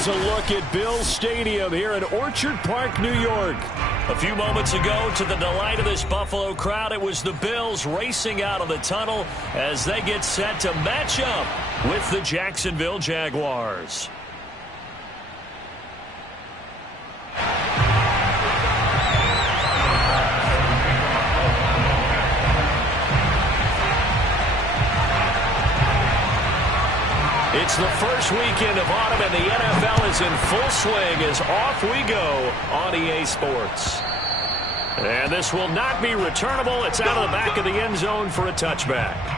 is a look at Bills Stadium here in Orchard Park, New York. A few moments ago, to the delight of this Buffalo crowd, it was the Bills racing out of the tunnel as they get set to match up with the Jacksonville Jaguars. It's the first weekend of autumn, and the NFL is in full swing as off we go on EA Sports. And this will not be returnable. It's out of the back of the end zone for a touchback.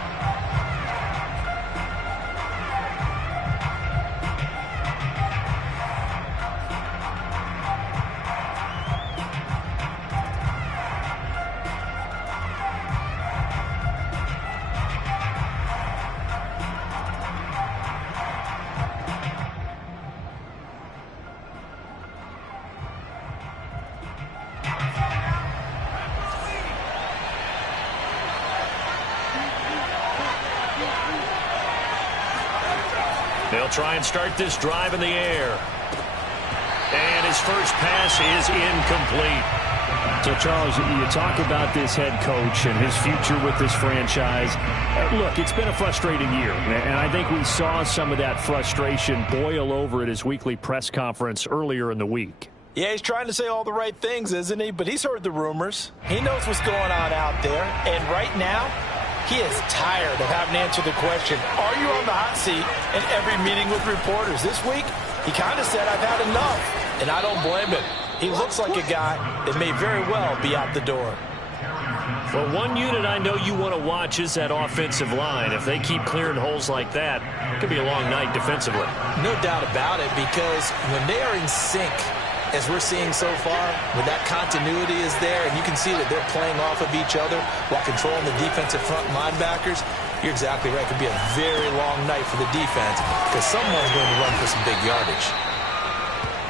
They'll try and start this drive in the air. And his first pass is incomplete. So, Charles, you talk about this head coach and his future with this franchise. Look, it's been a frustrating year, and I think we saw some of that frustration boil over at his weekly press conference earlier in the week. Yeah, he's trying to say all the right things, isn't he? But he's heard the rumors. He knows what's going on out there. And right now, he is tired of having to answer the question, are you on the hot seat in every meeting with reporters? This week, he kind of said, I've had enough. And I don't blame him. He looks like a guy that may very well be out the door. Well, one unit I know you want to watch is that offensive line. If they keep clearing holes like that, it could be a long night defensively. No doubt about it, because when they are in sync, as we're seeing so far, when that continuity is there, and you can see that they're playing off of each other while controlling the defensive front linebackers, you're exactly right. It could be a very long night for the defense because someone's going to run for some big yardage.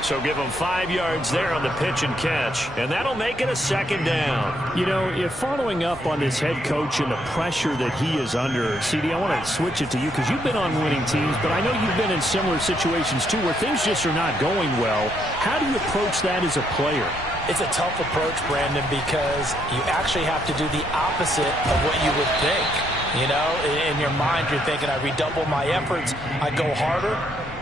So give them 5 yards there on the pitch and catch, and that'll make it a second down. You know, if following up on this head coach and the pressure that he is under, CD, I want to switch it to you because you've been on winning teams, but I know you've been in similar situations too where things just are not going well. How do you approach that as a player? It's a tough approach, Brandon, because you actually have to do the opposite of what you would think. You know, in your mind, you're thinking, I redouble my efforts, I go harder.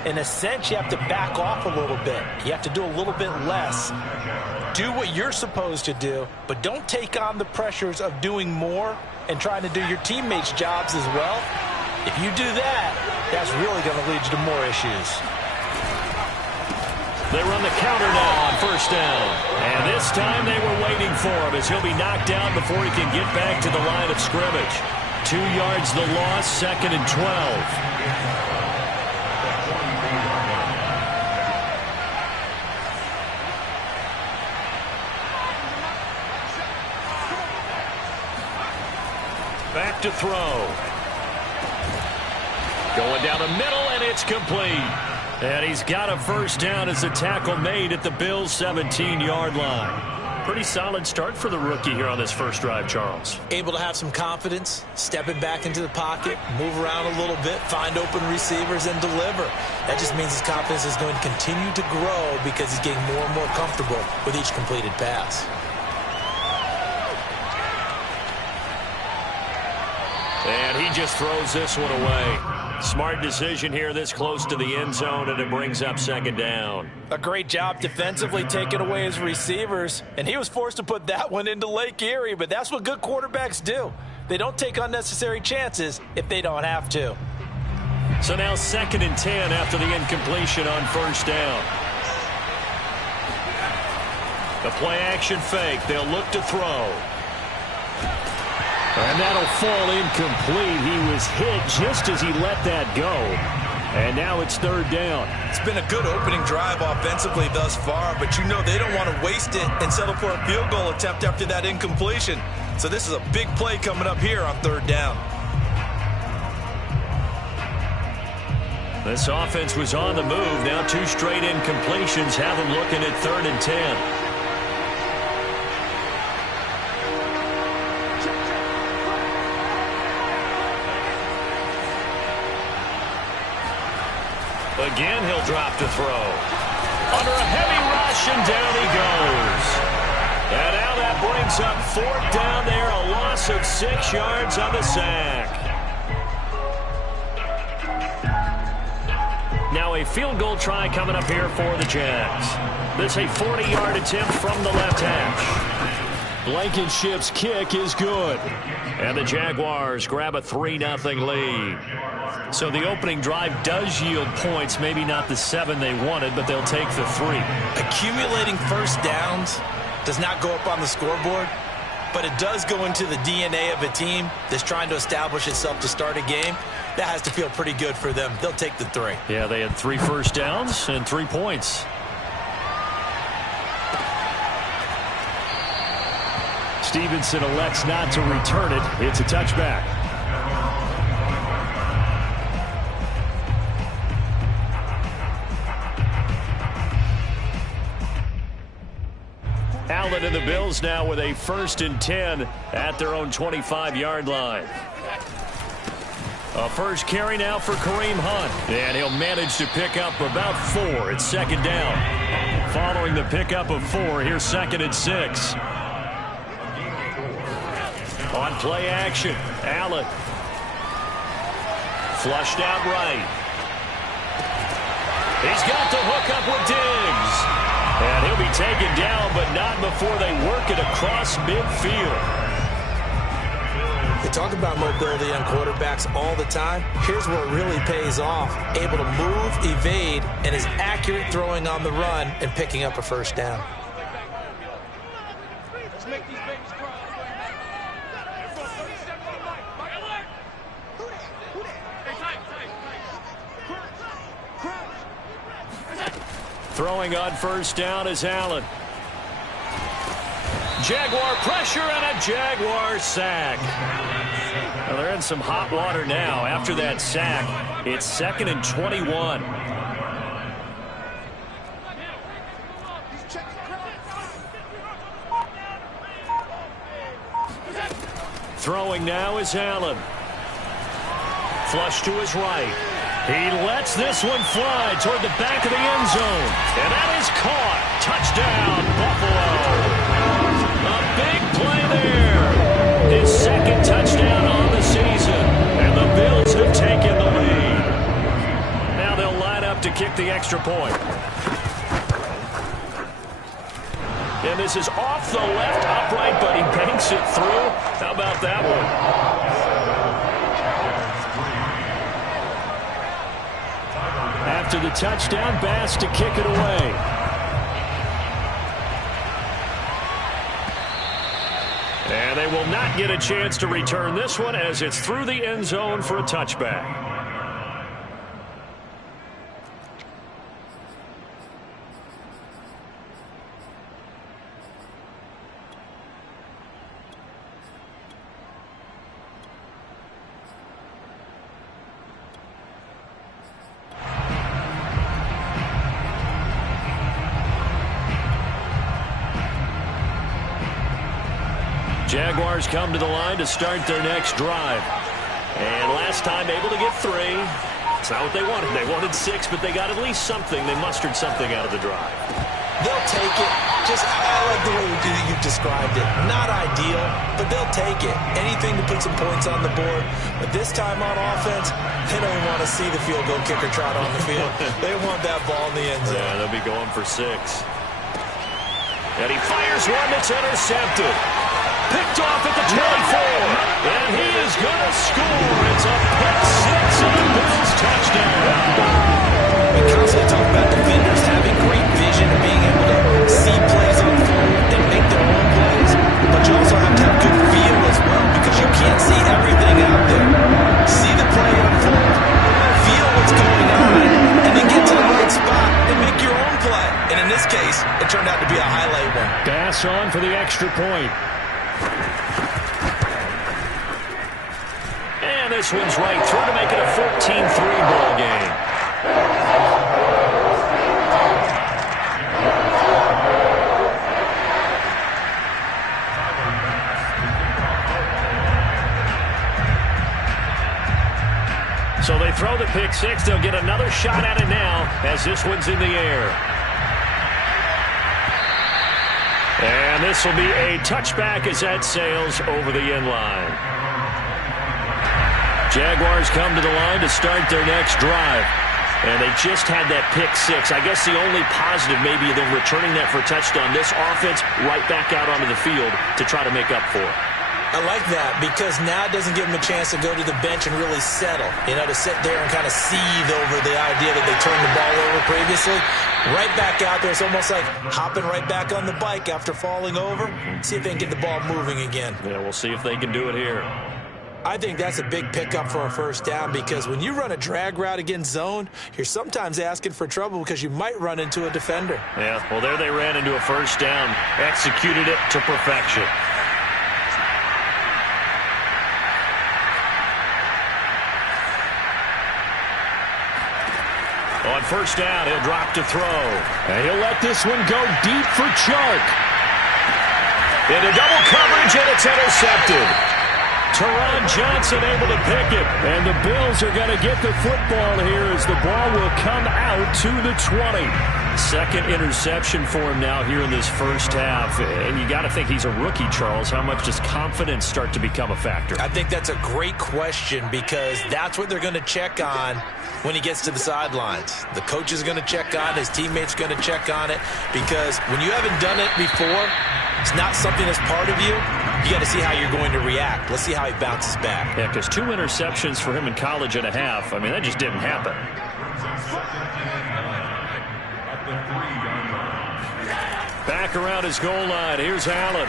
In a sense, you have to back off a little bit. You have to do a little bit less. Do what you're supposed to do, but don't take on the pressures of doing more and trying to do your teammates' jobs as well. If you do that, that's really going to lead you to more issues. They run the counter now on first down. And this time they were waiting for him as he'll be knocked down before he can get back to the line of scrimmage. 2 yards the loss, 2nd and 12. Back to throw. Going down the middle, and it's complete. And he's got a first down as the tackle made at the Bills' 17-yard line. Pretty solid start for the rookie here on this first drive, Charles. Able to have some confidence, stepping back into the pocket, move around a little bit, find open receivers, and deliver. That just means his confidence is going to continue to grow because he's getting more and more comfortable with each completed pass. And he just throws this one away. Smart decision here this close to the end zone, and it brings up 2nd down. A great job defensively taking away his receivers, and he was forced to put that one into Lake Erie, but that's what good quarterbacks do. They don't take unnecessary chances if they don't have to. So now 2nd and 10 after the incompletion on first down. The play-action fake. They'll look to throw. And that'll fall incomplete. He was hit just as he let that go. And now it's 3rd down. It's been a good opening drive offensively thus far, but you know they don't want to waste it and settle for a field goal attempt after that incompletion. So this is a big play coming up here on 3rd down. This offense was on the move. Now 2 straight incompletions have them looking at 3rd and 10. Again, he'll drop to throw. Under a heavy rush, and down he goes. And now that brings up 4th down there, a loss of 6 yards on the sack. Now a field goal try coming up here for the Jags. This a 40-yard attempt from the left hash. Blankenship's kick is good. And the Jaguars grab a 3-0 lead. So the opening drive does yield points, maybe not the 7 they wanted, but they'll take the 3. Accumulating first downs does not go up on the scoreboard, but it does go into the DNA of a team that's trying to establish itself to start a game. That has to feel pretty good for them. They'll take the 3. Yeah, they had 3 first downs and 3 points. Stevenson elects not to return it. It's a touchback. Allen and the Bills now with a 1st and 10 at their own 25-yard line. A first carry now for Kareem Hunt. And he'll manage to pick up about 4. It's 2nd down. Following the pickup of 4, here's 2nd and 6. On play action, Allen. Flushed out right. He's got the hook up with Diggs. And he'll be taken down, but not before they work it across midfield. They talk about mobility on quarterbacks all the time. Here's where it really pays off. Able to move, evade, and is accurate throwing on the run and picking up a first down. Throwing on first down is Allen. Jaguar pressure and a Jaguar sack. Well, they're in some hot water now. After that sack, it's 2nd and 21. Throwing now is Allen. Flush to his right. He lets this one fly toward the back of the end zone. And that is caught. Touchdown, Buffalo. A big play there. His 2nd touchdown on the season. And the Bills have taken the lead. Now they'll line up to kick the extra point. And this is off the left upright, but he banks it through. How about that one? After the touchdown, Bass to kick it away. And they will not get a chance to return this one as it's through the end zone for a touchback. Jaguars come to the line to start their next drive. And last time able to get 3. It's not what they wanted. They wanted 6, but they got at least something. They mustered something out of the drive. They'll take it. I like the way you've described it. Not ideal, but they'll take it. Anything to put some points on the board. But this time on offense, they don't even want to see the field goal kicker trot on the field. They want that ball in the end zone. Yeah, they'll be going for 6. And he fires one that's intercepted. Picked off at the 24. And he is going to score. It's a pick 6 and a Bills touchdown. We constantly talk about defenders having great vision and being able to see plays unfold and make their own plays. But you also have to have good feel as well because you can't see everything out there. See the play unfold, feel what's going on, and then get to the right spot and make your own play. And in this case, it turned out to be a highlight one. Bass on for the extra point. And this one's right through to make it a 14-3 ball game. So they throw the pick six. They'll get another shot at it now as this one's in the air. And this will be a touchback as that sails over the end line. Jaguars come to the line to start their next drive. And they just had that pick six. I guess the only positive maybe of them returning that for a touchdown. This offense right back out onto the field to try to make up for it. I like that because now it doesn't give them a chance to go to the bench and really settle. You know, to sit there and kind of seethe over the idea that they turned the ball over previously. Right back out there. It's almost like hopping right back on the bike after falling over. See if they can get the ball moving again. Yeah, we'll see if they can do it here. I think that's a big pickup for a first down because when you run a drag route against zone, you're sometimes asking for trouble because you might run into a defender. Yeah, well, there they ran into a first down. Executed it to perfection. On first down, he'll drop to throw. And he'll let this one go deep for Chark. Into double coverage, and it's intercepted. Teron Johnson able to pick it. And the Bills are going to get the football here as the ball will come out to the 20. Second interception for him now here in this first half. And you got to think he's a rookie, Charles. How much does confidence start to become a factor? I think that's a great question because that's what they're going to check on when he gets to the sidelines. The coach is going to check on it. His teammates are going to check on it because when you haven't done it before, it's not something that's part of you. You got to see how you're going to react. Let's see how he bounces back. Yeah, because 2 interceptions for him in college and a half. I mean, that just didn't happen. Back around his goal line. Here's Allen.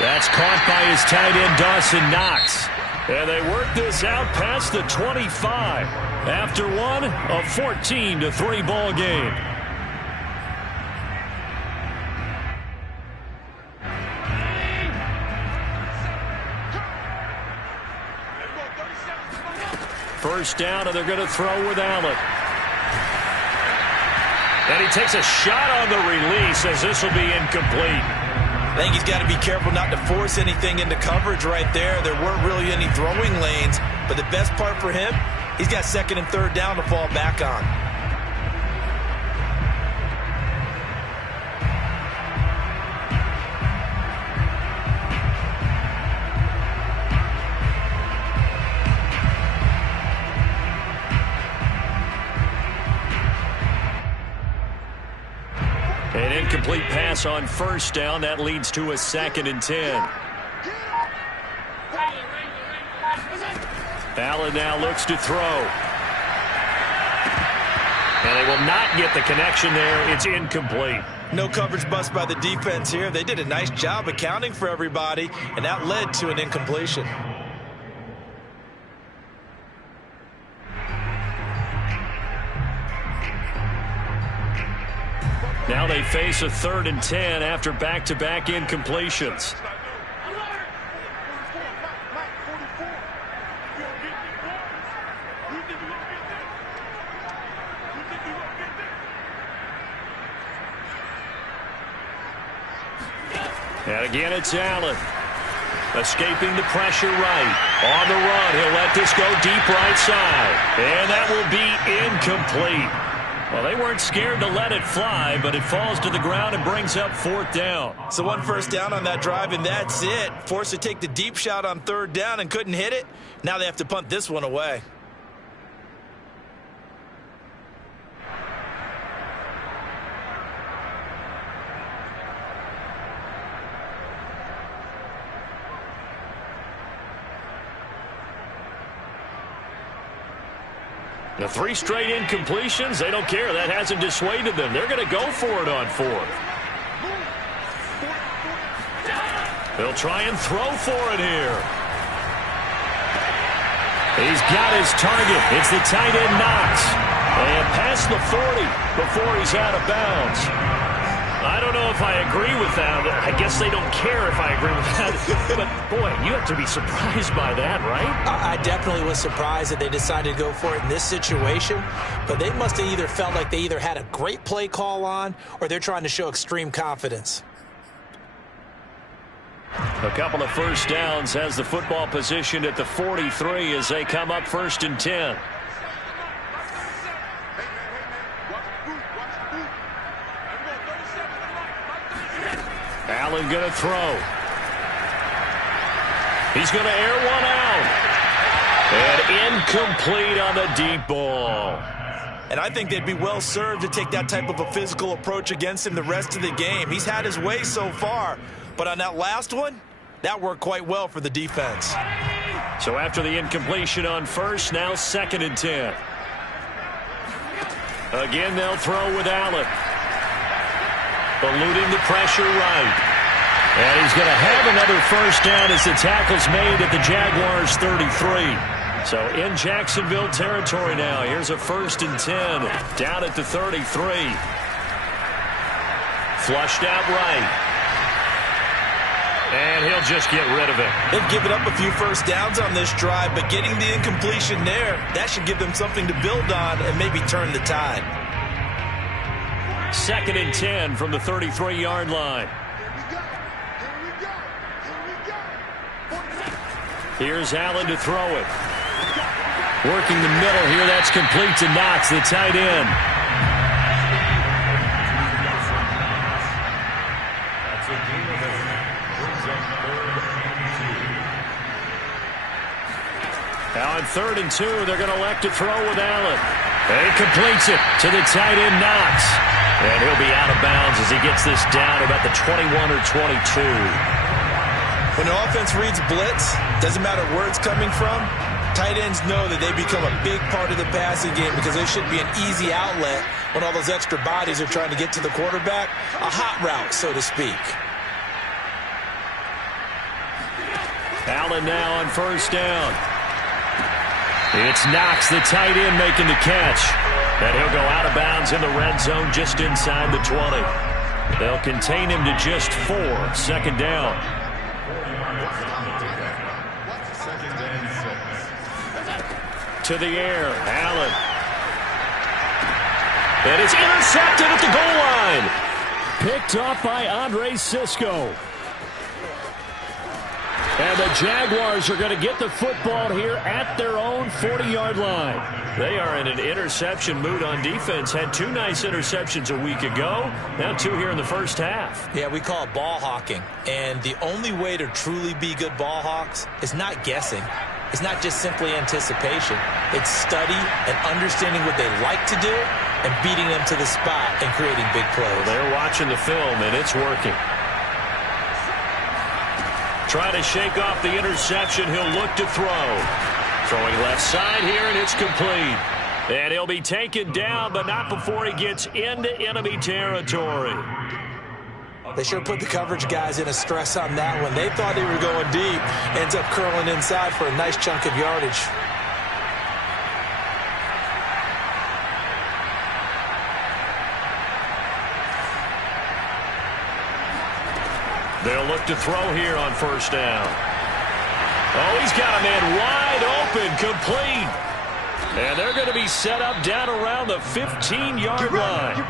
That's caught by his tight end, Dawson Knox. And they work this out past the 25 after one, a 14-3 ball game. First down, and they're going to throw with Allen. And he takes a shot on the release as this will be incomplete. I think he's got to be careful not to force anything into coverage right there. There weren't really any throwing lanes, but the best part for him, he's got second and third down to fall back on. An incomplete pass on first down. That leads to a 2nd and 10. Allen now looks to throw. And they will not get the connection there. It's incomplete. No coverage bust by the defense here. They did a nice job accounting for everybody, and that led to an incompletion. Now they face a 3rd and 10 after back-to-back incompletions. And again, it's Allen. Escaping the pressure right. On the run, he'll let this go deep right side. And that will be incomplete. Well, they weren't scared to let it fly, but it falls to the ground and brings up 4th down. So one first down on that drive, and that's it. Forced to take the deep shot on 3rd down and couldn't hit it. Now they have to punt this one away. The 3 straight incompletions, they don't care. That hasn't dissuaded them. They're going to go for it on 4th. They'll try and throw for it here. He's got his target. It's the tight end Knox. And past the 40 before he's out of bounds. I don't know if I agree with that. I guess they don't care if I agree with that. But, boy, you have to be surprised by that, right? I definitely was surprised that they decided to go for it in this situation. But they must have either felt like they either had a great play call on or they're trying to show extreme confidence. A couple of first downs, has the football positioned at the 43 as they come up 1st and 10. Allen going to throw. He's going to air one out. And incomplete on the deep ball. And I think they'd be well served to take that type of a physical approach against him the rest of the game. He's had his way so far, but on that last one, that worked quite well for the defense. So after the incompletion on first, now 2nd and 10. Again, they'll throw with Allen. Eluding the pressure right. And he's going to have another first down as the tackle's made at the Jaguars' 33. So in Jacksonville territory now. Here's a 1st and 10 down at the 33. Flushed out right. And he'll just get rid of it. They've given up a few first downs on this drive, but getting the incompletion there, that should give them something to build on and maybe turn the tide. 2nd and 10 from the 33-yard line. Here's Allen to throw it. Working the middle here. That's complete to Knox, the tight end. Now on 3rd and 2, they're going to elect to throw with Allen. And he completes it to the tight end, Knox. And he'll be out of bounds as he gets this down about the 21 or 22. When the offense reads blitz, doesn't matter where it's coming from, tight ends know that they become a big part of the passing game because they should be an easy outlet when all those extra bodies are trying to get to the quarterback. A hot route, so to speak. Allen now on 1st down. It's Knox, the tight end, making the catch. And he'll go out of bounds in the red zone just inside the 20. They'll contain him to just 4. 2nd down. To the air, Allen. And it's intercepted at the goal line. Picked off by Andre Cisco. And the Jaguars are going to get the football here at their own 40-yard line. They are in an interception mood on defense. Had 2 nice interceptions a week ago. Now 2 here in the first half. Yeah, we call it ball hawking. And the only way to truly be good ball hawks is not guessing. It's not just simply anticipation. It's study and understanding what they like to do and beating them to the spot and creating big plays. Well, they're watching the film, and it's working. Trying to shake off the interception. He'll look to throw. Throwing left side here, and it's complete. And he'll be taken down, but not before he gets into enemy territory. They sure put the coverage guys in a stress on that one. They thought they were going deep. Ends up curling inside for a nice chunk of yardage. They'll look to throw here on 1st down. Oh, he's got a man wide open, complete. And they're going to be set up down around the 15-yard line.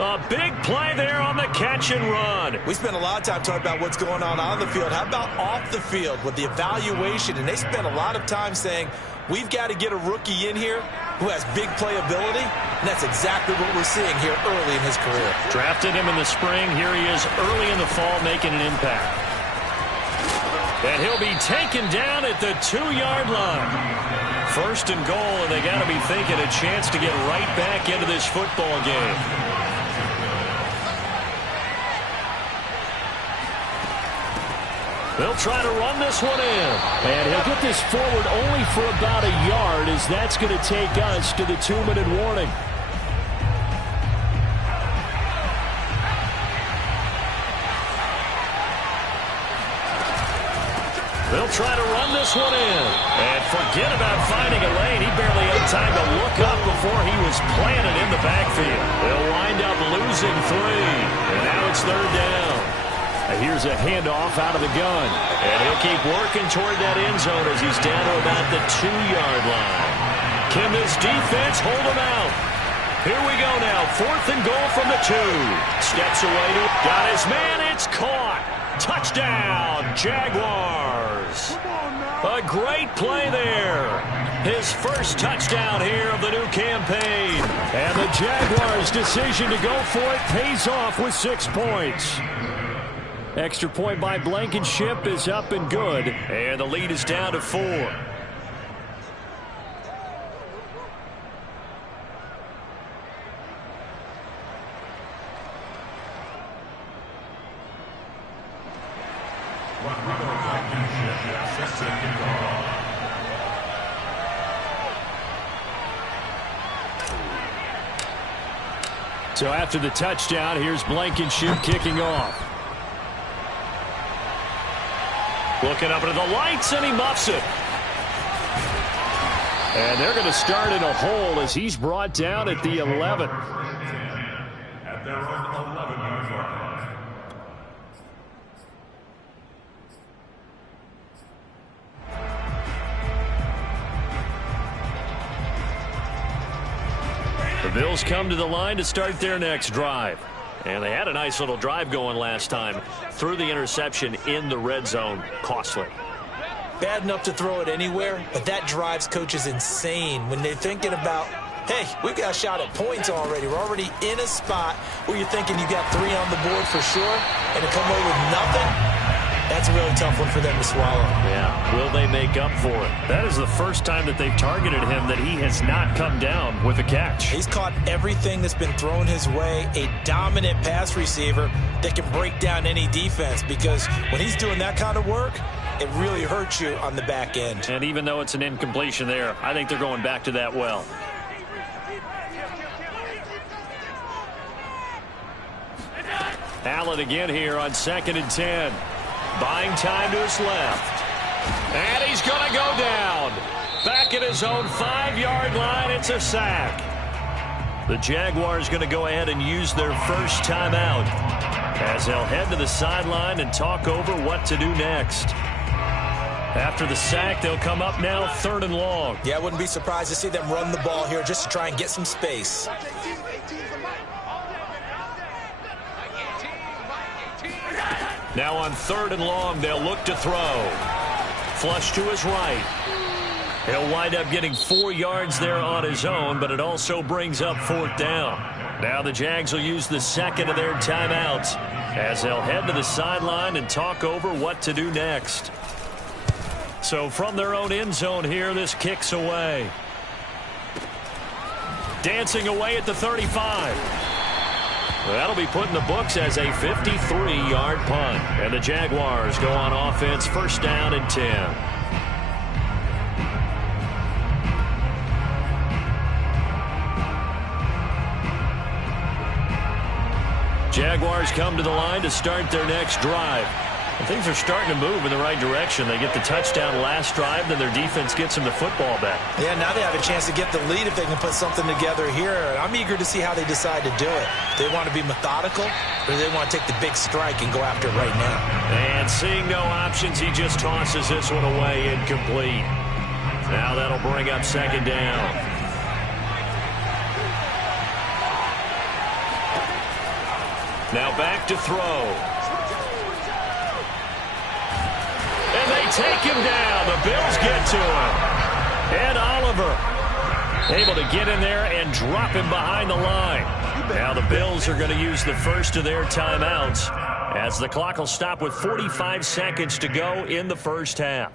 A big play there on the catch and run. We spent a lot of time talking about what's going on the field. How about off the field with the evaluation? And they spent a lot of time saying, we've got to get a rookie in here who has big playability. And that's exactly what we're seeing here early in his career. Drafted him in the spring. Here he is early in the fall making an impact. And he'll be taken down at the 2-yard line. 1st and goal, and they got to be thinking a chance to get right back into this football game. They'll try to run this one in. And he'll get this forward only for about a yard, as that's going to take us to the 2-minute warning. They'll try to run this one in. And forget about finding a lane. He barely had time to look up before he was planted in the backfield. They'll wind up losing 3. And now it's 3rd down. Here's a handoff out of the gun. And he'll keep working toward that end zone as he's down to about the 2-yard line. Can this defense hold him out? Here we go now. 4th and goal from the 2. Steps away to got his man. It's caught. Touchdown, Jaguars. A great play there. His first touchdown here of the new campaign. And the Jaguars' decision to go for it pays off with 6 points. Extra point by Blankenship is up and good. And the lead is down to 4. So after the touchdown, here's Blankenship kicking off. Looking up into the lights, and he muffs it. And they're going to start in a hole as he's brought down at the 11. At their own 11-yard line. The Bills come to the line to start their next drive. And they had a nice little drive going last time. Threw the interception in the red zone. Costly. Bad enough to throw it anywhere, but that drives coaches insane when they're thinking about, hey, we've got a shot at points already. We're already in a spot where you're thinking you got 3 on the board for sure, and to come away with nothing, that's a really tough one for them to swallow. Yeah, will they make up for it? That is the first time that they've targeted him that he has not come down with a catch. He's caught everything that's been thrown his way, a dominant pass receiver that can break down any defense, because when he's doing that kind of work, it really hurts you on the back end. And even though it's an incompletion there, I think they're going back to that well. Allen again here on 2nd and 10. Buying time to his left. And he's going to go down. Back at his own 5-yard line. It's a sack. The Jaguars going to go ahead and use their first timeout as they'll head to the sideline and talk over what to do next. After the sack, they'll come up now 3rd and long. Yeah, I wouldn't be surprised to see them run the ball here just to try and get some space. Now on 3rd and long, they'll look to throw. Flush to his right. He'll wind up getting 4 yards there on his own, but it also brings up 4th down. Now the Jags will use the second of their timeouts as they'll head to the sideline and talk over what to do next. So from their own end zone here, this kicks away. Dancing away at the 35. That'll be put in the books as a 53-yard punt. And the Jaguars go on offense, 1st down and 10. Jaguars come to the line to start their next drive. And things are starting to move in the right direction. They get the touchdown last drive, then their defense gets them the football back. Yeah, now they have a chance to get the lead if they can put something together here. I'm eager to see how they decide to do it. Do they want to be methodical, or do they want to take the big strike and go after it right now? And seeing no options, he just tosses this one away incomplete. Now that'll bring up 2nd down. Now back to throw. And they take him down. The Bills get to him. And Oliver able to get in there and drop him behind the line. Now the Bills are going to use the first of their timeouts as the clock will stop with 45 seconds to go in the first half.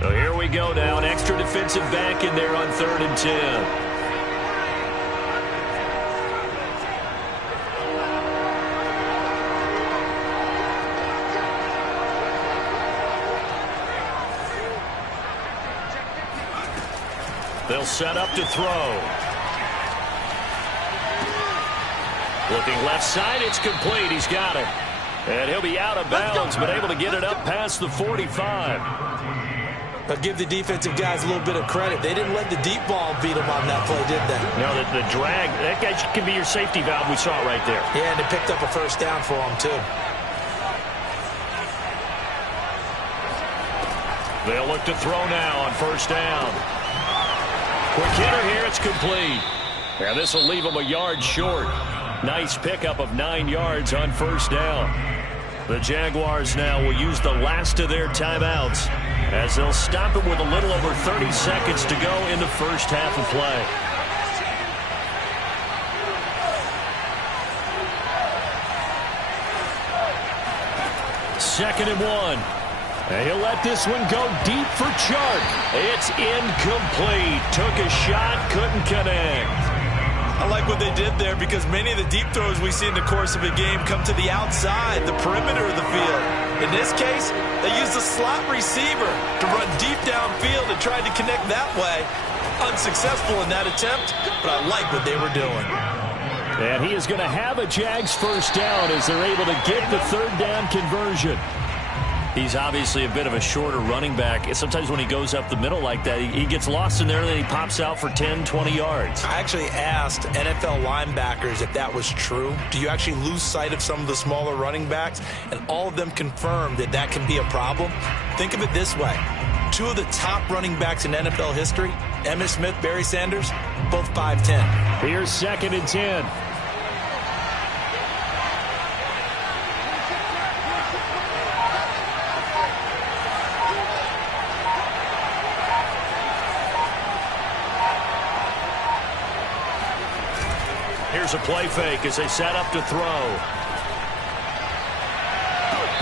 So here we go now. An extra defensive back in there on 3rd and 10. They'll set up to throw. Looking left side, it's complete. He's got it. And he'll be out of bounds, but able to get it up past the 45. But give the defensive guys a little bit of credit. They didn't let the deep ball beat them on that play, did they? No, the drag, that guy can be your safety valve. We saw it right there. Yeah, and they picked up a first down for them, too. They'll look to throw now on 1st down. Quick hitter here, it's complete. And this will leave him a yard short. Nice pickup of 9 yards on first down. The Jaguars now will use the last of their timeouts as they'll stop it with a little over 30 seconds to go in the first half of play. Second and 1. And he'll let this one go deep for Chark. It's incomplete. Took a shot, couldn't connect. I like what they did there because many of the deep throws we see in the course of a game come to the outside, the perimeter of the field. In this case, they used the slot receiver to run deep downfield and tried to connect that way. Unsuccessful in that attempt, but I like what they were doing. And he is going to have a Jags first down as they're able to get the third down conversion. He's obviously a bit of a shorter running back. Sometimes when he goes up the middle like that, he gets lost in there and then he pops out for 10, 20 yards. I actually asked NFL linebackers if that was true. Do you actually lose sight of some of the smaller running backs? And all of them confirmed that that can be a problem. Think of it this way. 2 of the top running backs in NFL history, Emmitt Smith, Barry Sanders, both 5'10". Here's second and 10. Here's a play fake as they set up to throw.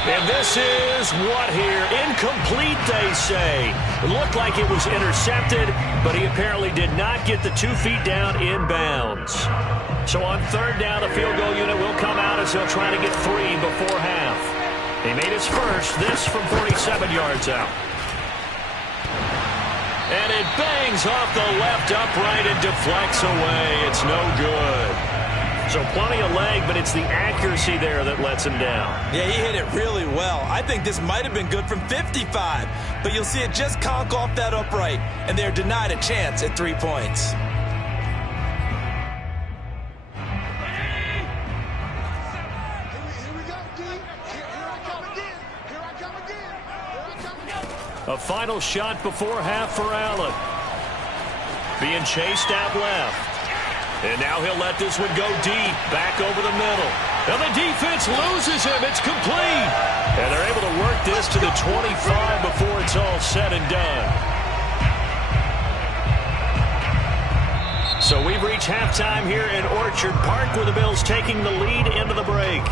And this is what here? Incomplete, they say. It looked like it was intercepted, but he apparently did not get the 2 feet down in bounds. So on third down, the field goal unit will come out as he'll try to get 3 before half. He made his first, this from 47 yards out. And it bangs off the left upright and deflects away. It's no good. So plenty of leg, but it's the accuracy there that lets him down. Yeah, he hit it really well. I think this might have been good from 55, but you'll see it just conk off that upright, and they're denied a chance at 3 points. A final shot before half for Allen. Being chased out left. And now he'll let this one go deep, back over the middle. Now the defense loses him. It's complete. And they're able to work this to the 25 before it's all said and done. So we've reached halftime here in Orchard Park with the Bills taking the lead into the break.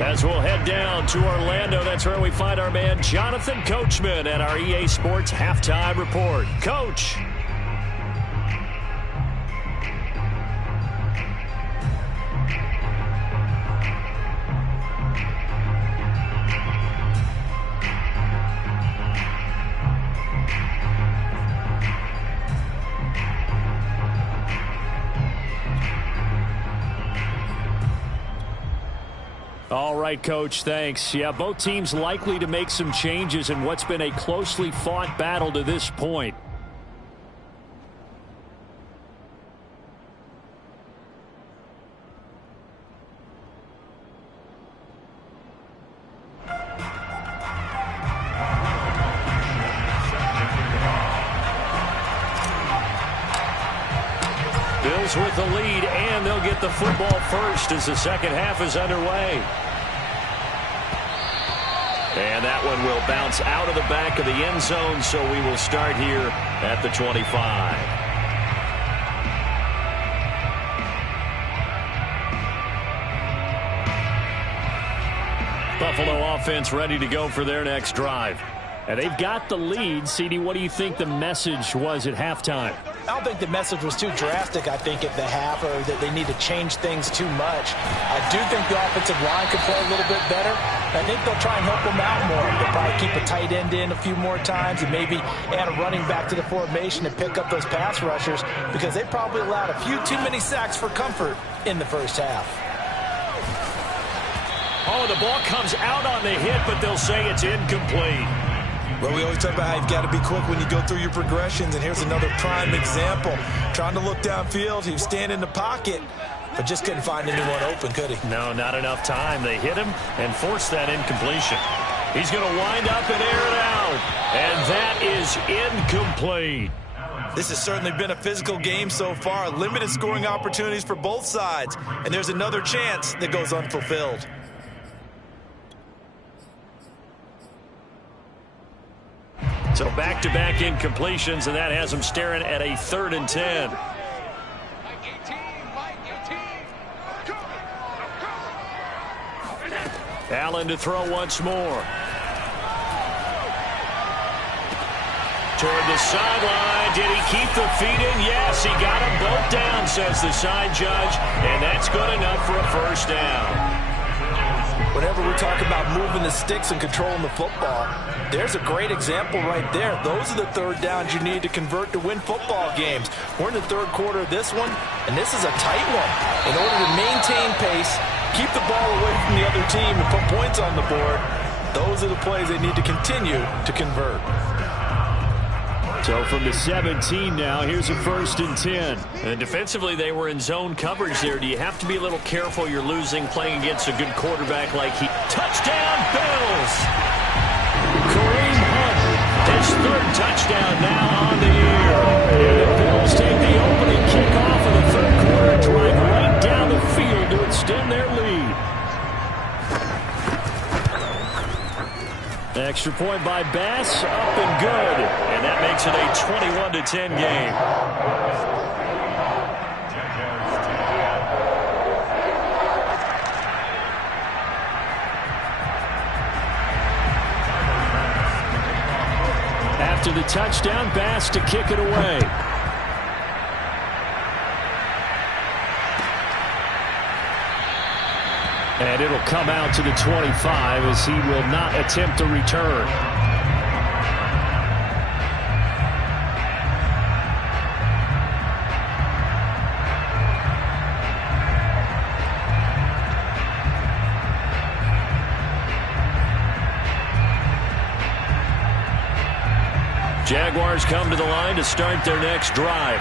As we'll head down to Orlando, that's where we find our man Jonathan Coachman at our EA Sports Halftime Report. Coach. All right, Coach, thanks. Yeah, both teams likely to make some changes in what's been a closely fought battle to this point. Bills with the lead, and they'll get the football first as the second half is underway. And that one will bounce out of the back of the end zone, so we will start here at the 25. Buffalo offense ready to go for their next drive. And they've got the lead. CD, what do you think the message was at halftime? I don't think the message was too drastic, I think, at the half, or that they need to change things too much. I do think the offensive line could play a little bit better. I think they'll try and help them out more. They'll probably keep a tight end in a few more times and maybe add a running back to the formation and pick up those pass rushers because they probably allowed a few too many sacks for comfort in the first half. Oh, the ball comes out on the hit, but they'll say it's incomplete. Well, we always talk about how you've got to be quick when you go through your progressions, and here's another prime example. Trying to look downfield, he was standing in the pocket, but just couldn't find anyone open, could he? No, not enough time. They hit him and forced that incompletion. He's going to wind up and air it out, and that is incomplete. This has certainly been a physical game so far. Limited scoring opportunities for both sides. And there's another chance that goes unfulfilled. So back-to-back incompletions, and that has them staring at a 3rd and 10. Allen to throw once more. Toward the sideline. Did he keep the feet in? Yes, he got them both down, says the side judge, and that's good enough for a first down. Whenever we talk about moving the sticks and controlling the football, there's a great example right there. Those are the 3rd downs you need to convert to win football games. We're in the 3rd quarter of this one, and this is a tight one. In order to maintain pace, keep the ball away from the other team, and put points on the board, those are the plays they need to continue to convert. So from the 17 now, here's a 1st and 10. And defensively, they were in zone coverage there. Do you have to be a little careful? You're losing playing against a good quarterback like he. Touchdown, Bills! Kareem Hunt, his 3rd touchdown now on the year. And the Bills take the opening kickoff of the 3rd quarter, drive right down the field to extend their lead. Extra point by Bass, up and good. And that makes it a 21-10 game. After the touchdown, Bass to kick it away. And it'll come out to the 25 as he will not attempt a return. Jaguars come to the line to start their next drive.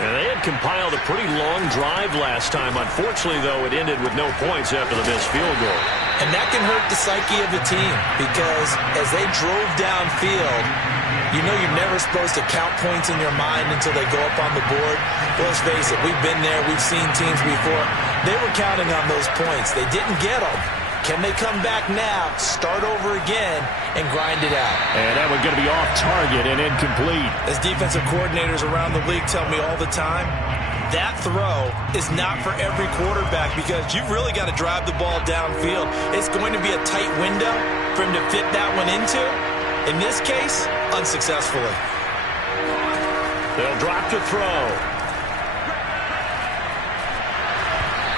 And they had compiled a pretty long drive last time. Unfortunately, though, it ended with no points after the missed field goal. And that can hurt the psyche of the team because as they drove downfield, you know you're never supposed to count points in your mind until they go up on the board. Well, let's face it, we've been there. We've seen teams before. They were counting on those points. They didn't get them. Can they come back now, start over again, and grind it out? And that one's going to be off target and incomplete. As defensive coordinators around the league tell me all the time, that throw is not for every quarterback because you've really got to drive the ball downfield. It's going to be a tight window for him to fit that one into. In this case, unsuccessfully. They'll drop to throw.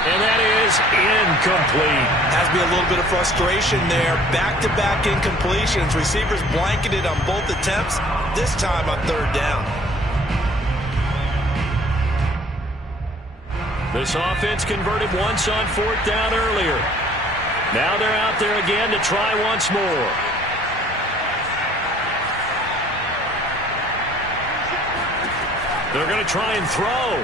And that is incomplete. Has to be a little bit of frustration there. Back-to-back incompletions. Receivers blanketed on both attempts, this time on 3rd down. This offense converted once on 4th down earlier. Now they're out there again to try once more. They're going to try and throw.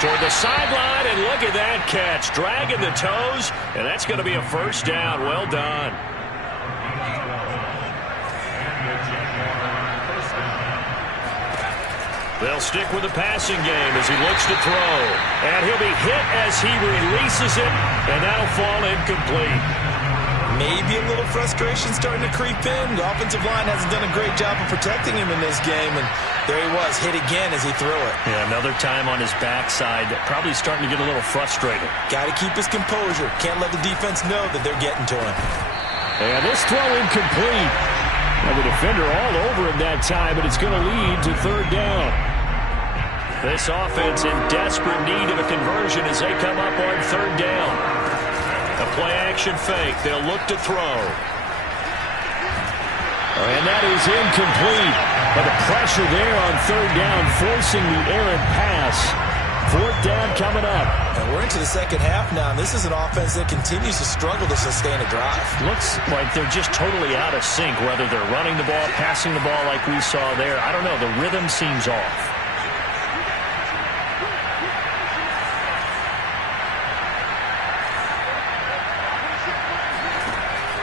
Toward the sideline, and look at that catch. Dragging the toes, and that's going to be a first down. Well done. They'll stick with the passing game as he looks to throw. And he'll be hit as he releases it, and that'll fall incomplete. Maybe a little frustration starting to creep in. The offensive line hasn't done a great job of protecting him in this game, and there he was, hit again as he threw it. Yeah, another time on his backside, probably starting to get a little frustrated. Got to keep his composure. Can't let the defense know that they're getting to him. And this throw incomplete. Now the defender all over him that time, but it's going to lead to 3rd down. This offense in desperate need of a conversion as they come up on 3rd down. A play-action fake. They'll look to throw. And that is incomplete. But the pressure there on 3rd down, forcing the errant pass. 4th down coming up. And we're into the second half now. And this is an offense that continues to struggle to sustain a drive. Looks like they're just totally out of sync, whether they're running the ball, passing the ball like we saw there. I don't know. The rhythm seems off.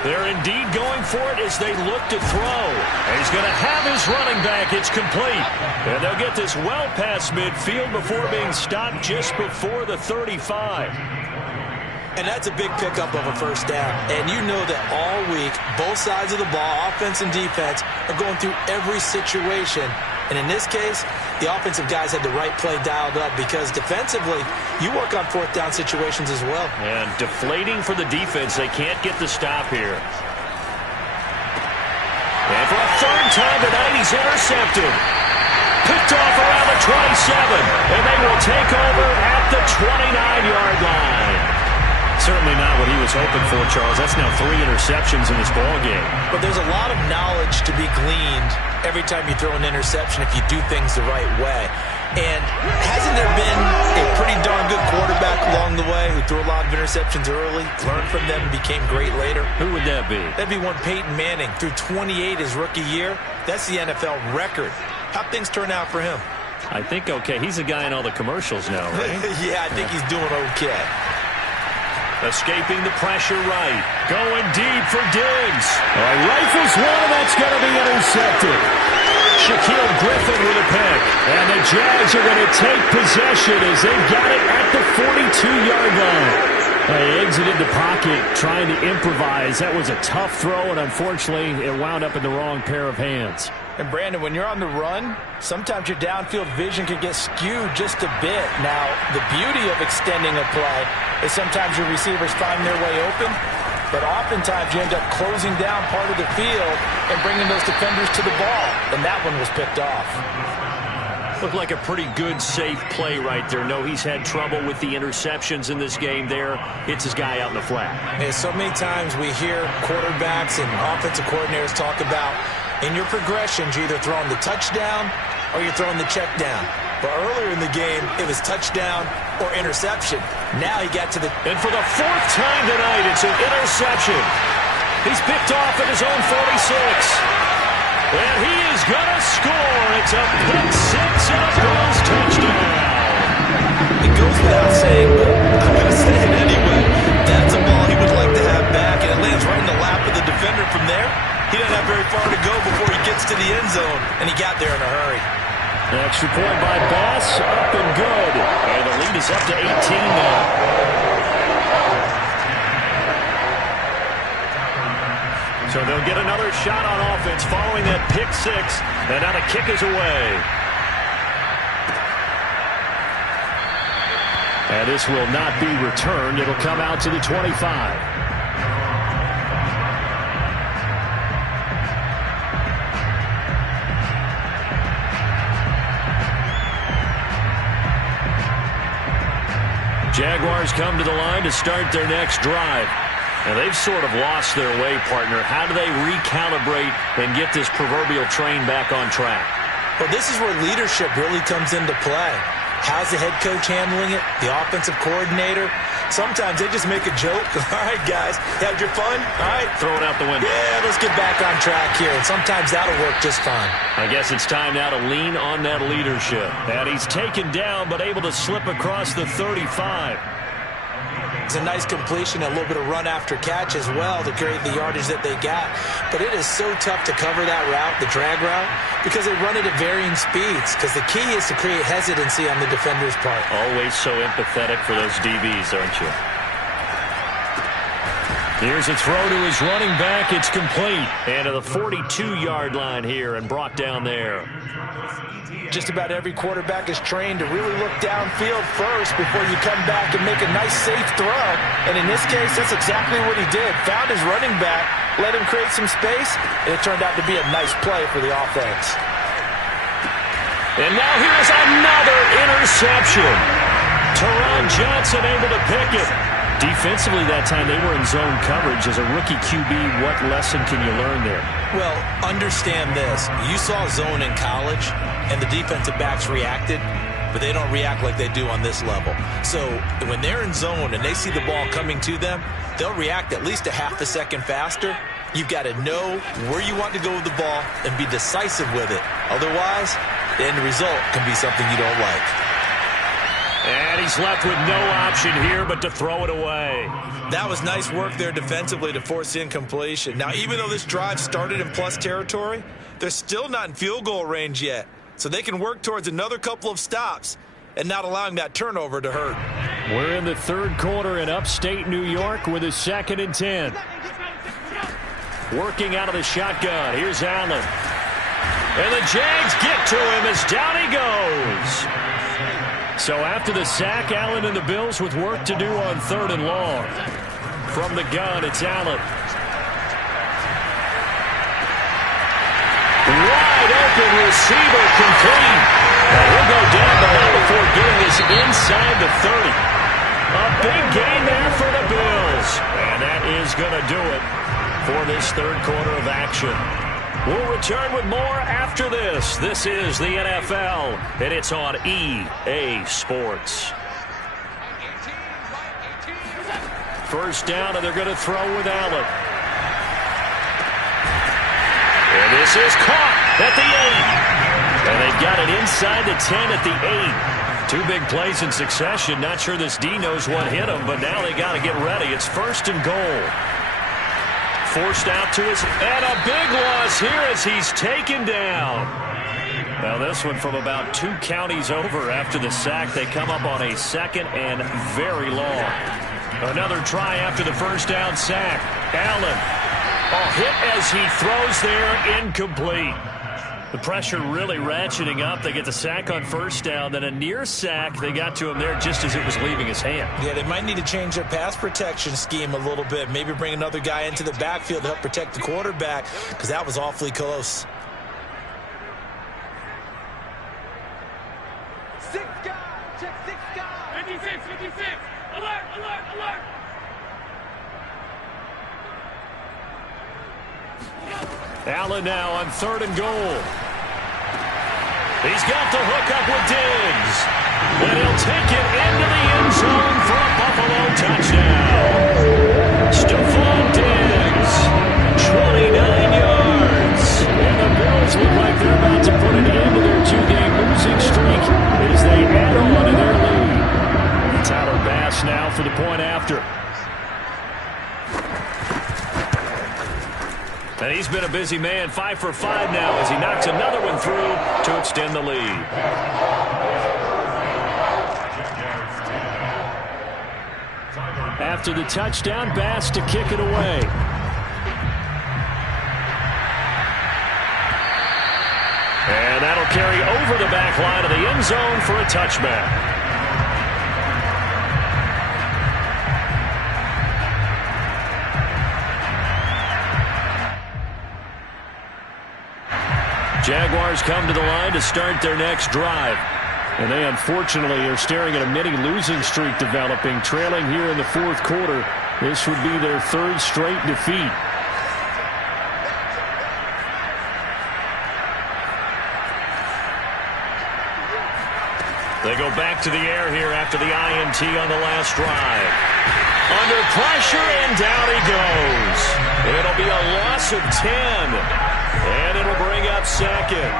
They're indeed going for it as they look to throw. And he's going to have his running back. It's complete. And they'll get this well past midfield before being stopped just before the 35. And that's a big pickup of a first down. And you know that all week, both sides of the ball, offense and defense, are going through every situation. And in this case, the offensive guys had the right play dialed up because defensively, you work on fourth down situations as well. And deflating for the defense. They can't get the stop here. And for a third time tonight, he's intercepted. Picked off around the 27. And they will take over at the 29-yard line. Certainly not what he was hoping for, Charles. That's now 3 interceptions in this ball game. But there's a lot of knowledge to be gleaned every time you throw an interception if you do things the right way. And hasn't there been a pretty darn good quarterback along the way who threw a lot of interceptions early, learned from them, and became great later? Who would that be? That'd be one Peyton Manning. Threw 28 his rookie year. That's the NFL record. How'd things turn out for him? I think okay. He's a guy in all the commercials now, right? Yeah, I think he's doing okay. Escaping the pressure right. Going deep for Diggs. Rifles one, and that's going to be intercepted. Shaquille Griffin with a pick. And the Jags are going to take possession as they've got it at the 42-yard line. They exited the pocket trying to improvise. That was a tough throw, and unfortunately, it wound up in the wrong pair of hands. And, Brandon, when you're on the run, sometimes your downfield vision can get skewed just a bit. Now, the beauty of extending a play is sometimes your receivers find their way open, but oftentimes you end up closing down part of the field and bringing those defenders to the ball, and that one was picked off. Looked like a pretty good, safe play right there. No, he's had trouble with the interceptions in this game there. Hits his guy out in the flat. And so many times we hear quarterbacks and offensive coordinators talk about in your progressions, you're either throwing the touchdown or you're throwing the check down. But earlier in the game, it was touchdown or interception. Now he got to the... And for the 4th time tonight, it's an interception. He's picked off at his own 46. And he is going to score. It's a pick 6 and a Bills touchdown. It goes without saying, but I'm going to say it anyway. That's a ball he would like to have back, and it lands right in the lap of the defender from there. He doesn't have very far to go before he gets to the end zone, and he got there in a hurry. An extra point by Bass, up and good. And the lead is up to 18 now. So they'll get another shot on offense following that pick 6, and now the kick is away. And this will not be returned. It'll come out to the 25. Jaguars come to the line to start their next drive. Now, they've sort of lost their way, partner. How do they recalibrate and get this proverbial train back on track? Well, this is where leadership really comes into play. How's the head coach handling it? The offensive coordinator? Sometimes they just make a joke. All right, guys, had your fun? All right. Throw it out the window. Yeah, let's get back on track here. And sometimes that'll work just fine. I guess it's time now to lean on that leadership. And he's taken down but able to slip across the 35. It's a nice completion, a little bit of run after catch as well to create the yardage that they got. But it is so tough to cover that route, the drag route, because they run it at varying speeds. Because the key is to create hesitancy on the defender's part. Always so empathetic for those DBs, aren't you? Here's a throw to his running back. It's complete. And to the 42-yard line here and brought down there. Just about every quarterback is trained to really look downfield first before you come back and make a nice, safe throw. And in this case, that's exactly what he did. Found his running back, let him create some space, and it turned out to be a nice play for the offense. And now here's another interception. Teron Johnson able to pick it. Defensively that time, they were in zone coverage. As a rookie QB, what lesson can you learn there? Well, understand this. You saw zone in college, and the defensive backs reacted, but they don't react like they do on this level. So when they're in zone and they see the ball coming to them, they'll react at least a half a second faster. You've got to know where you want to go with the ball and be decisive with it. Otherwise, the end result can be something you don't like. And he's left with no option here but to throw it away. That was nice work there defensively to force incompletion. Now, even though this drive started in plus territory, they're still not in field goal range yet. So they can work towards another couple of stops and not allowing that turnover to hurt. We're in the third quarter in upstate New York with a 2nd and 10. Working out of the shotgun. Here's Allen. And the Jags get to him as down he goes. So after the sack, Allen and the Bills with work to do on 3rd and long. From the gun, it's Allen. Wide open receiver complete. He'll go down, but not before getting this inside the 30. A big gain there for the Bills. And that is going to do it for this third quarter of action. We'll return with more after this. This is the NFL, and it's on EA Sports. First down, and they're going to throw with Allen. And this is caught at the 8. And they've got it inside the 10 at the 8. 2 big plays in succession. Not sure this D knows what hit him, but now they got to get ready. It's 1st and goal. Forced out to his, and a big loss here as he's taken down. Now this one from about 2 counties over after the sack. They come up on a 2nd and very long. Another try after the first down sack. Allen, a hit as he throws there, incomplete. The pressure really ratcheting up. They get the sack on first down, then a near sack. They got to him there just as it was leaving his hand. Yeah, they might need to change their pass protection scheme a little bit. Maybe bring another guy into the backfield to help protect the quarterback, because that was awfully close. 6 guys. Check 6 guys. 56, 56. Alert, alert, alert. Allen now on 3rd and goal. He's got the hook up with Diggs. And he'll take it into the end zone for a Buffalo touchdown. Stephon Diggs, 29 yards. And the Bills look like they're about to put an end to their 2-game losing streak as they add on to their lead. Tyler Bass now for the point after. And he's been a busy man, 5 for 5 now as he knocks another one through to extend the lead. After the touchdown, Bass to kick it away. And that'll carry over the back line of the end zone for a touchback. Jaguars come to the line to start their next drive. And they unfortunately are staring at a mini losing streak developing, trailing here in the 4th quarter. This would be their 3rd straight defeat. They go back to the air here after the INT on the last drive. Under pressure, and down he goes. It'll be a loss of 10. And it'll bring up 2nd.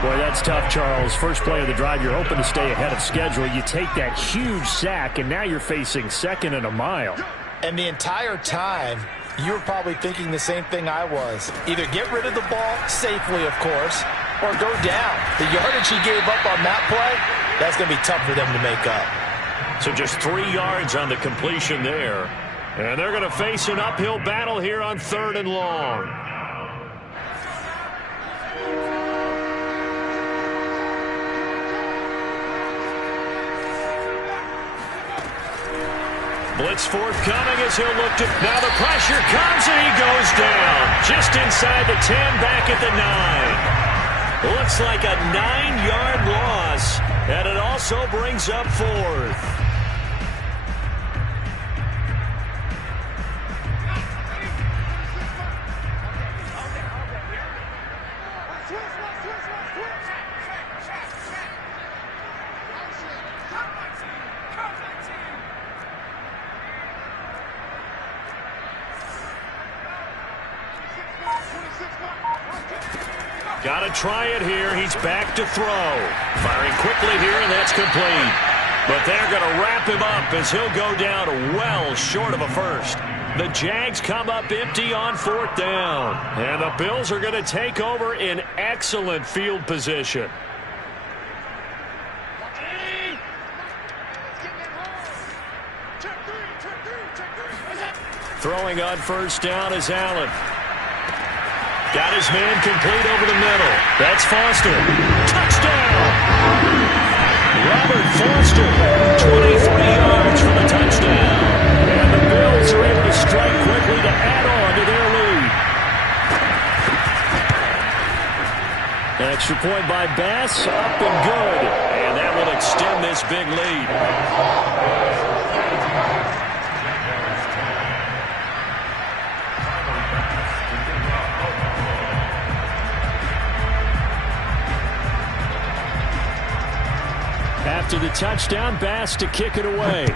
Boy, that's tough, Charles. First play of the drive, you're hoping to stay ahead of schedule. You take that huge sack, and now you're facing 2nd and a mile. And the entire time, you were probably thinking the same thing I was. Either get rid of the ball safely, of course, or go down. The yardage he gave up on that play, that's going to be tough for them to make up. So just 3 yards on the completion there. And they're going to face an uphill battle here on 3rd and long. Blitz forthcoming as he'll look to... Now the pressure comes and he goes down. Just inside the 10, back at the 9. Looks like a 9-yard loss, and it also brings up 4th. Got to try it here. He's back to throw. Firing quickly here, and that's complete. But they're going to wrap him up as he'll go down well short of a first. The Jags come up empty on 4th down. And the Bills are going to take over in excellent field position. Throwing on 1st down is Allen. Got his man complete over the middle. That's Foster. Touchdown! Robert Foster, 23 yards for the touchdown. And the Bills are able to strike quickly to add on to their lead. An extra point by Bass, up and good. And that will extend this big lead. After the touchdown, Bass to kick it away.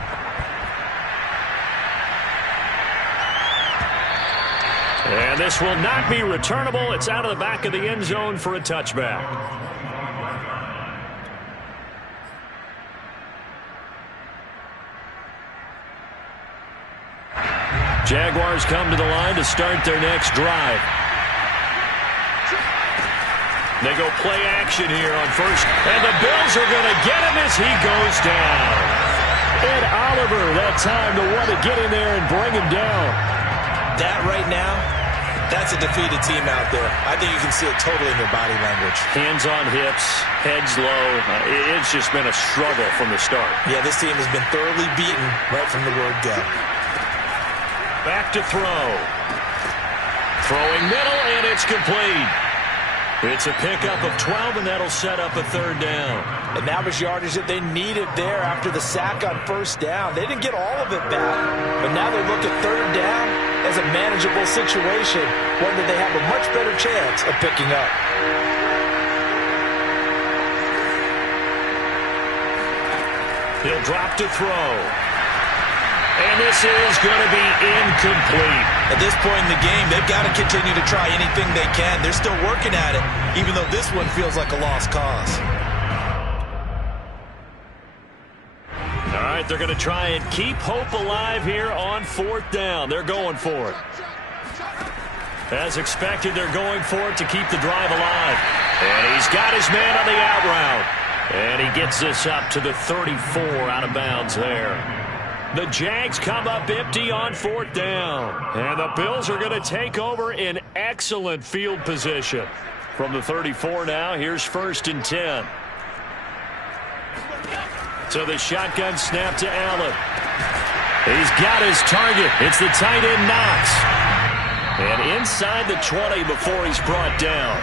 And this will not be returnable. It's out of the back of the end zone for a touchback. Jaguars come to the line to start their next drive. They go play action here on 1st. And the Bills are going to get him as he goes down. Ed Oliver, that time to want to get in there and bring him down. That right now, that's a defeated team out there. I think you can see it totally in their body language. Hands on hips, heads low. It's just been a struggle from the start. Yeah, this team has been thoroughly beaten right from the word go. Back to throw. Throwing middle, and it's complete. It's a pickup of 12, and that'll set up a 3rd down. And that was yardage that they needed there after the sack on 1st down. They didn't get all of it back, but now they look at 3rd down as a manageable situation, one that they have a much better chance of picking up. He'll drop to throw. And this is going to be incomplete. At this point in the game, they've got to continue to try anything they can. They're still working at it, even though this one feels like a lost cause. All right, they're going to try and keep hope alive here on 4th down. They're going for it. As expected, they're going for it to keep the drive alive. And he's got his man on the out route. And he gets this up to the 34 out of bounds there. The Jags come up empty on 4th down. And the Bills are going to take over in excellent field position. From the 34 now, here's 1st and 10. So the shotgun snap to Allen. He's got his target. It's the tight end Knox. And inside the 20 before he's brought down.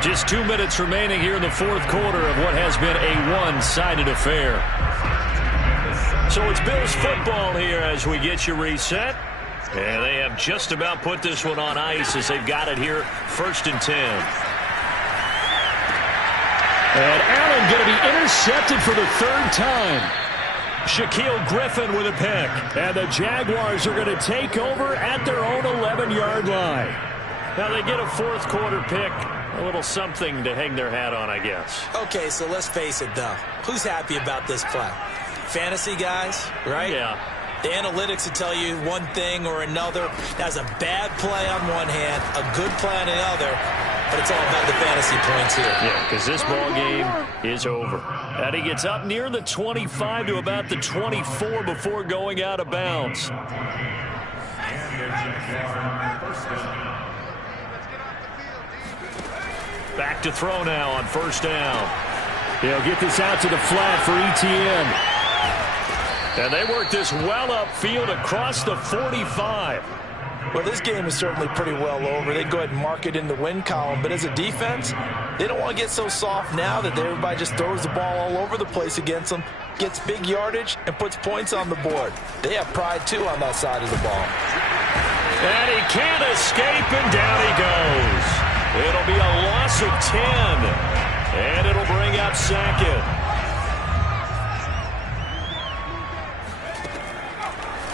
Just 2 minutes remaining here in the 4th quarter of what has been a one-sided affair. So it's Bills football here as we get you reset. And they have just about put this one on ice as they've got it here, 1st and 10. And Allen going to be intercepted for the 3rd time. Shaquille Griffin with a pick. And the Jaguars are going to take over at their own 11-yard line. Now they get a 4th quarter pick. A little something to hang their hat on, I guess. Okay, so let's face it, though. Who's happy about this play? Fantasy guys, right? Yeah. The analytics will tell you one thing or another. That's a bad play on one hand, a good play on the other, but it's all about the fantasy points here. Yeah, because this ball game is over. And he gets up near the 25 to about the 24 before going out of bounds. Back to throw now on 1st down. They'll get this out to the flat for ETN. And they work this well upfield across the 45. Well, this game is certainly pretty well over. They go ahead and mark it in the win column. But as a defense, they don't want to get so soft now that everybody just throws the ball all over the place against them, gets big yardage, and puts points on the board. They have pride, too, on that side of the ball. And he can't escape, and down he goes. It'll be a loss of 10. And it'll bring up 2nd.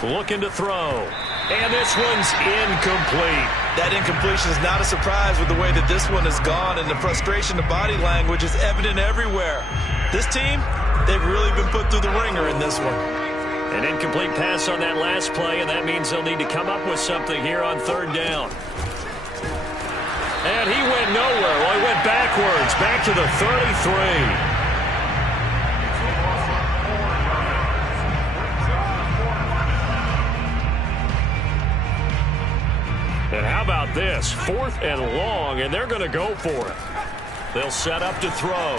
Looking to throw. And this one's incomplete. That incompletion is not a surprise with the way that this one has gone, and the frustration of body language is evident everywhere. This team, They've really been put through the ringer in this one. An incomplete pass on that last play, and that means they'll need to come up with something here on third down. And he went nowhere. Well, he went backwards, back to the 33. And how about this? 4th and long, and they're going to go for it. They'll set up to throw.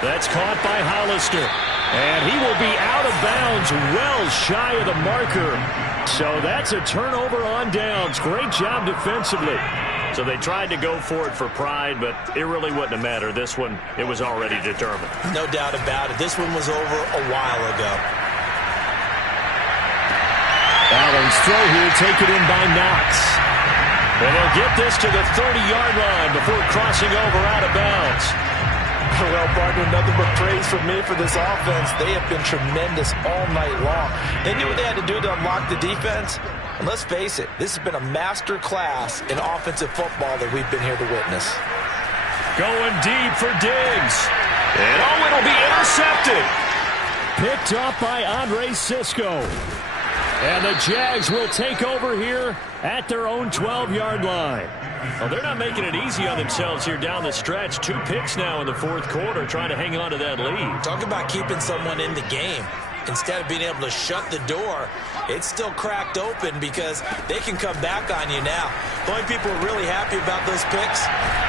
That's caught by Hollister. And he will be out of bounds, well shy of the marker. So that's a turnover on downs. Great job defensively. So they tried to go for it for pride, but it really wouldn't have mattered. This one, it was already determined. No doubt about it. This one was over a while ago. Allen's throw here taken in by Knox. And they'll get this to the 30-yard line before crossing over out of bounds. Well, partner, nothing but praise from me for this offense. They have been tremendous all night long. They knew what they had to do to unlock the defense. And let's face it, this has been a master class in offensive football that we've been here to witness. Going deep for Diggs. And it'll be intercepted. Picked up by Andre Sisco. And the Jags will take over here at their own 12-yard line. Well, they're not making it easy on themselves here down the stretch. 2 picks now in the 4th quarter, trying to hang on to that lead. Talk about keeping someone in the game. Instead of being able to shut the door, it's still cracked open because they can come back on you now. The only people who are really happy about those picks,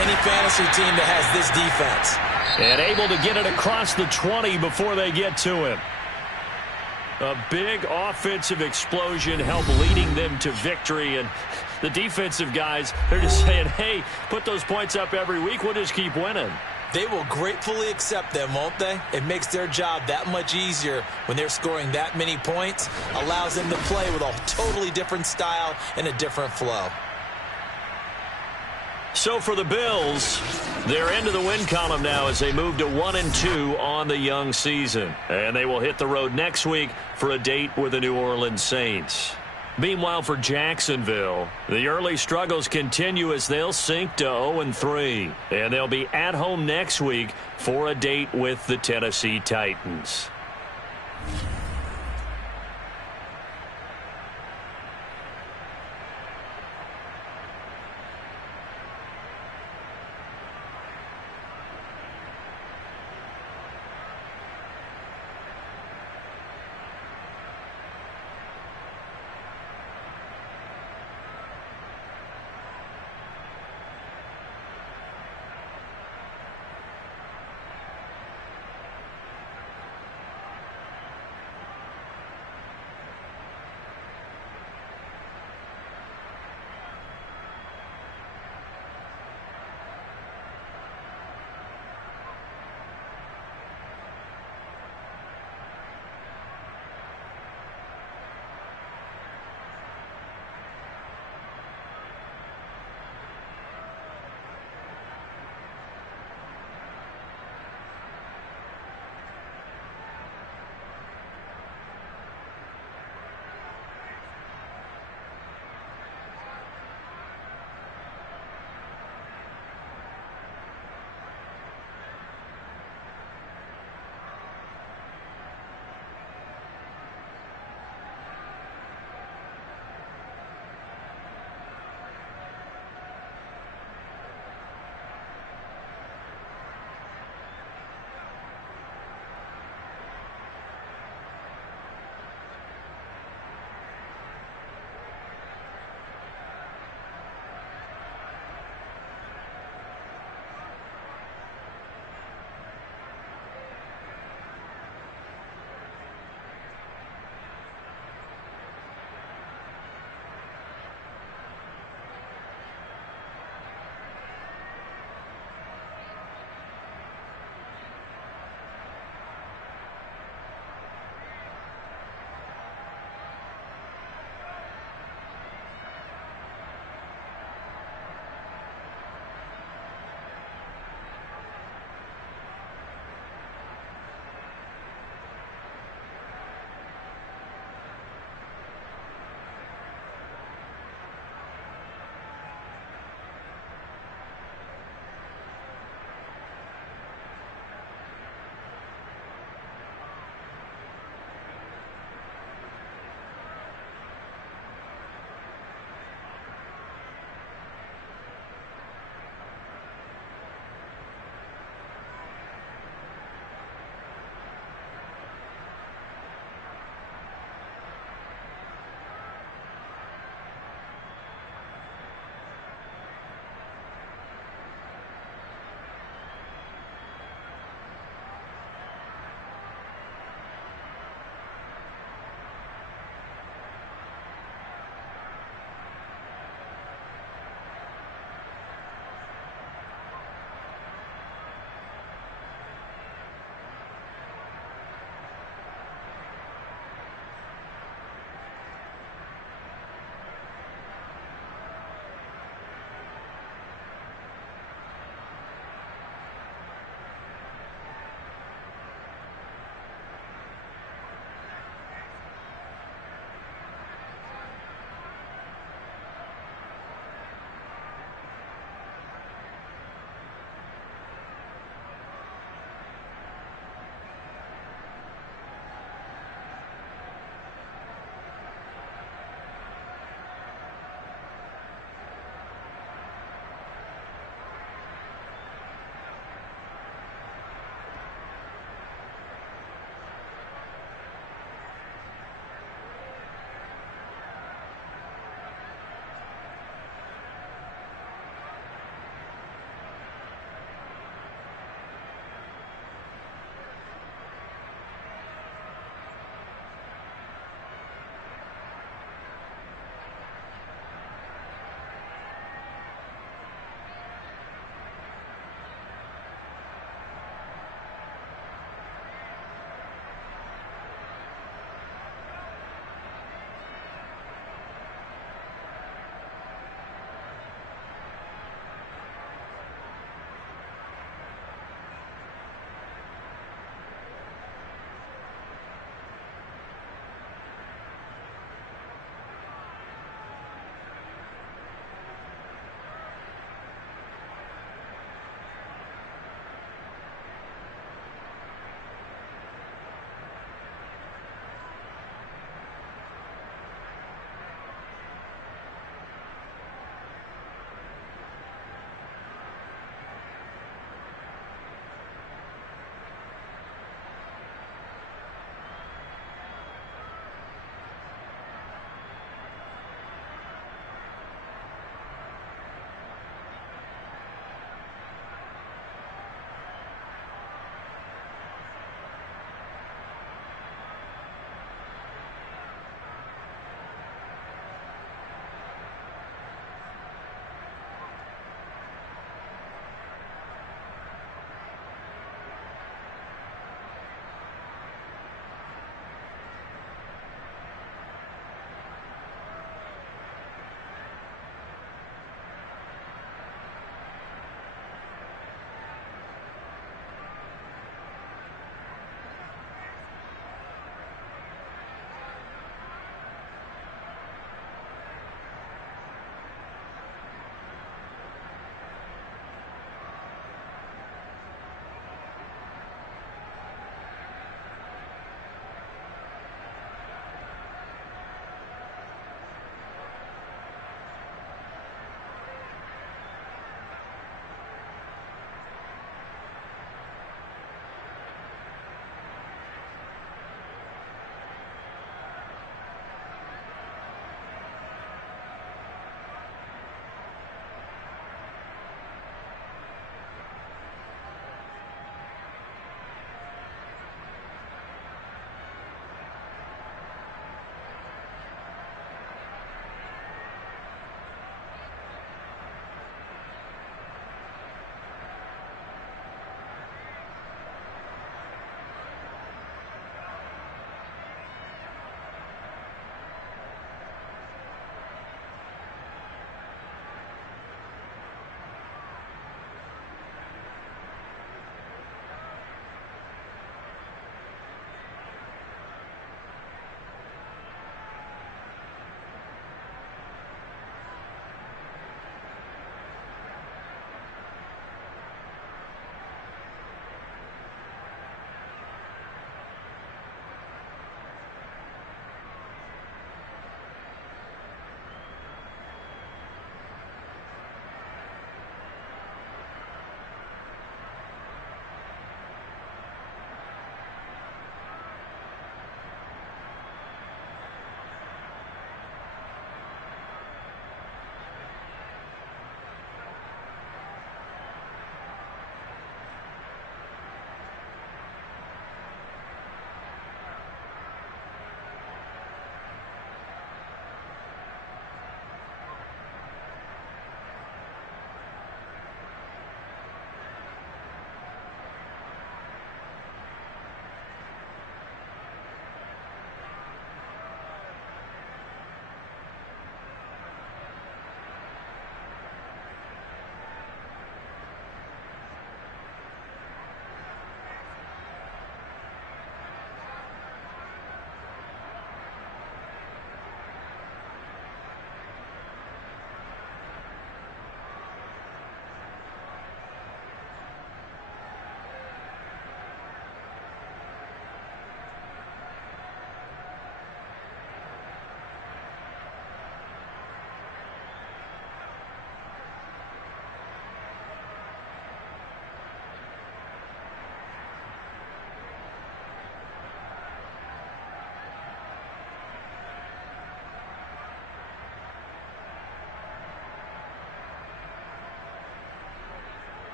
any fantasy team that has this defense. And able to get it across the 20 before they get to him. A big offensive explosion helped leading them to victory. And the defensive guys, they're just saying, hey, put those points up every week. We'll just keep winning. They will gratefully accept them, won't they? It makes their job that much easier when they're scoring that many points. Allows them to play with a totally different style and a different flow. So for the Bills, they're into the win column now as they move to 1-2 on the young season. And they will hit the road next week for a date with the New Orleans Saints. Meanwhile, for Jacksonville, the early struggles continue as they'll sink to 0-3. And they'll be at home next week for a date with the Tennessee Titans.